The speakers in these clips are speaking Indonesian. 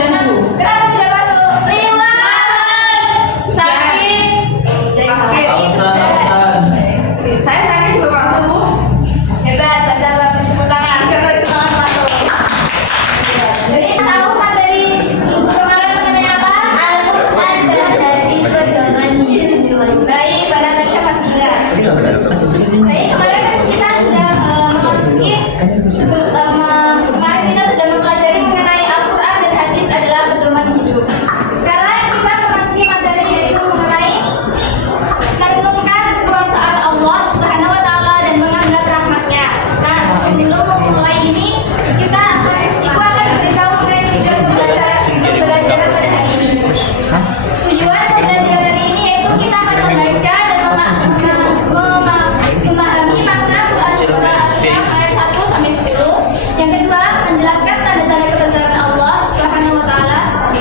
Kenapa tidak masuk? Riwas. Sakit. Saya sakit juga masuk, Bu. Hebat, Bapak. Tepuk tangan. Hebat, semangat masuk. Jadi tahu materi minggu kemarin mengenai apa? Al-Quran dan hadis berdomani. Baik, pada Tasya masih ingat. Jadi kemarin kan kita sudah memasuki kemarin kita sudah mempelajari mengenai Al-Quran dan hadis adalah pedoman hidup. Sekarang kita memasuki materi yaitu mengenai merenungkan kekuasaan Allah Subhanahu wa Ta'ala dan menganggap rahmatnya. Nah, sebelum memulai ini kita akan memberitahu mengenai tujuan pembelajaran pada hari ini. Tujuan pembelajaran hari ini yaitu kita akan membaca dan memahami makna Quran surah Al-Asy ayat 1 sampai 10. Yang kedua, menjelaskan tanda-tanda kebesaran Allah Subhanahu wa Ta'ala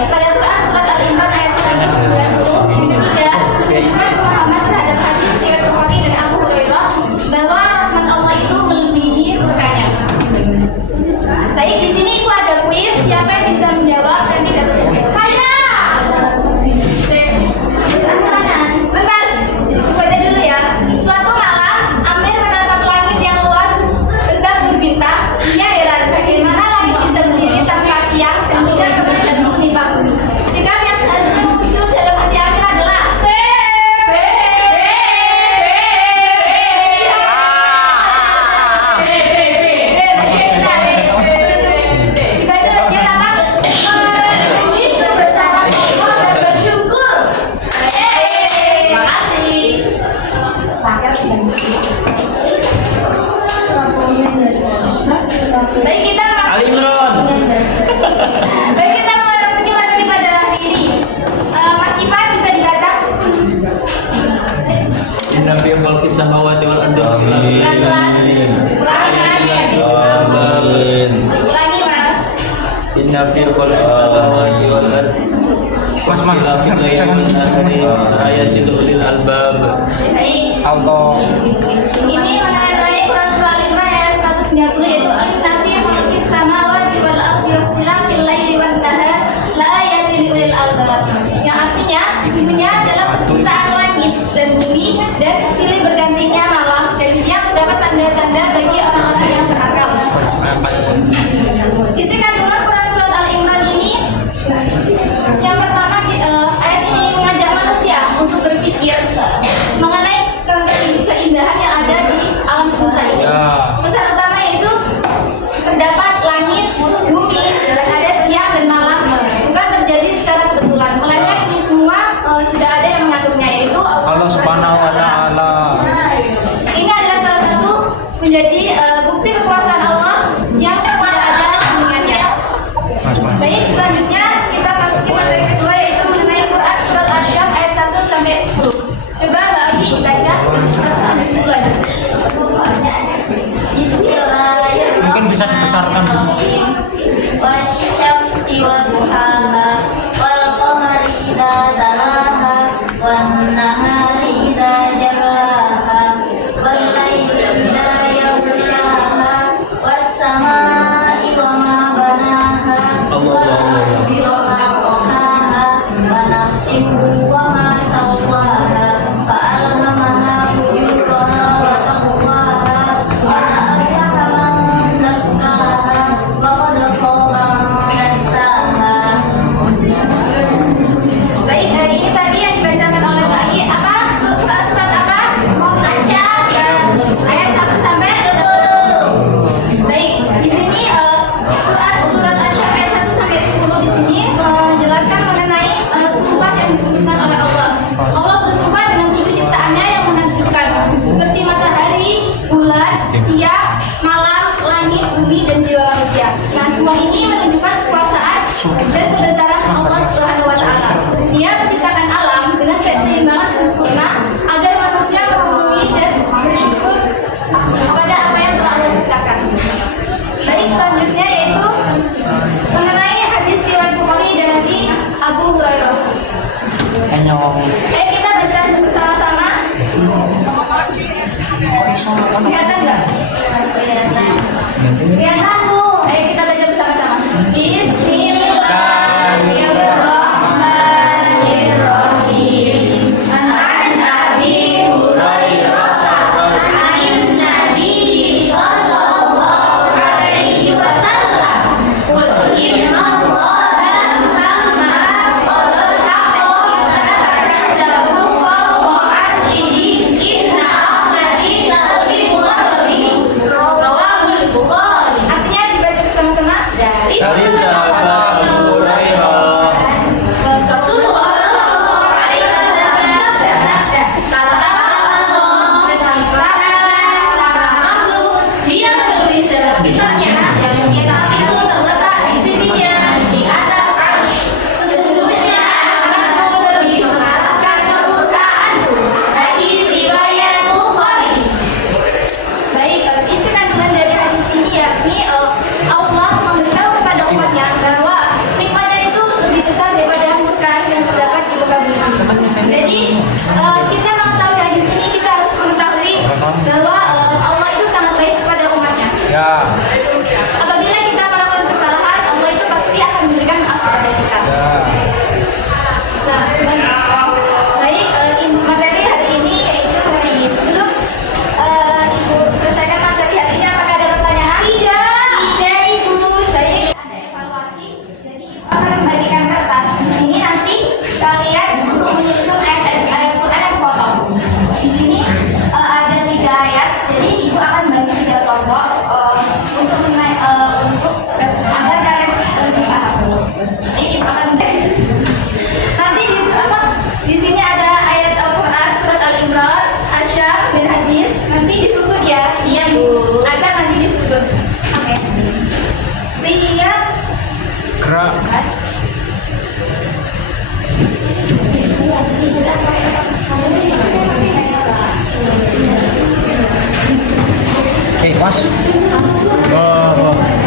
pada Quran surat Al-Imran ayat 190. Yang ketiga, menunjukkan pemahaman terhadap hadis riwayat Bukhari dan Abu Hurairah bahwa rahmat Allah itu melebihi murkanya. Baik, di sini itu ada kuis. Siapa yang bisa menjawab dan tidak bisa? Saya. Bentar, baca dulu ya. Suatu malam, Amir menatap langit yang luas berbintang. Ia heran bagaimana langit bisa berdiri tanpa tiang dan tidak pernah jatuh menimpa bumi. Sikap yang seharusnya muncul dalam hati Amir adalah C. Dibaca bagian apa? Itu besar Allah dan bersyukur. Makasih. Baik, kita Baik, kita memasuki materi pada hari ini. Mas Ivan bisa dibaca? Inna fi khalqis samawati wal ardi Pelan-pelan. Ulangi, Mas. Inna fi khalqis samawati wal ardi Mas, jangan kisah. ayatil ulil albab. Baik. Allah. Ini mengenai Quran surah Al-Imran ayat 190 yaitu inna fi khalqis samawati wal ardi wa ikhtilafil laili wan nahar la ayatin liulil albab. Yang artinya sesungguhnya dalam penciptaan langit dan bumi dan silih bergantinya malam dan siang terdapat tanda-tanda bagi orang-orang yang berakal. Isi kandungan Quran surat Al-Imran ini yang pertama ayat ini mengajak manusia untuk berpikir mengenai keindahan yang ada di alam semesta ini. Pesan utama yaitu terdapat langit, bumi, dan ada siang dan malam bukan terjadi secara kebetulan, melainkan ini semua sudah ada yang mengaturnya yaitu Allah Subhanahu wa Ta'ala. Ini adalah salah satu menjadi bukti kekuasaan Allah yang tidak ada tandingannya. Baik, selanjutnya kita masuki materi kedua yaitu mengenai Quran surat Asy-Syams ayat 1 sampai 10. Coba Mbak Agi baca 1 sampai 10 aja. Bismillahirrahmanirrahim. Mungkin bisa dibesarkan. Wasyamsi wa duhaha wal qamari idza talaha wan nahari idza jallaha wal laili idza yaghshaha was samaa'i wa ma banaha wal ardi wa ma qahaha wa nafsin wa ma sawwaha fa alhamaha fujuraha wa taqwaha wa aflaha man zakkaha wa qad khaba man dassaha. Baik, ini tadi yang dibacakan oleh Mbak I apa? Surat apa? Asy-Syams ayat 1 sampai 10. Baik, di sini Quran surat Asy-Syams ayat 1 sampai 10 di sini menjelaskan mengenai sumpah yang disebutkan oleh Allah. Allah bersumpah dengan 7 ciptaannya yang menakjubkan seperti matahari, bulan, siang, malam, langit, bumi, dan jiwa manusia. Nah, semua ini menunjukkan kekuasaan dan kebesaran Allah Subhanahu wa Ta'ala. Dia menciptakan alam dengan keseimbangan sempurna agar manusia memenuhi dan bersyukur kepada apa yang telah Allah ciptakan. Baik, selanjutnya yaitu mengenai hadis riwayat Bukhari dari Abu Hurairah. Kita baca bersama-sama. Kelihatan nggak? Kelihatan Bu. Kita baca bersama-sama. Bismillah. Mas. Oh, oh.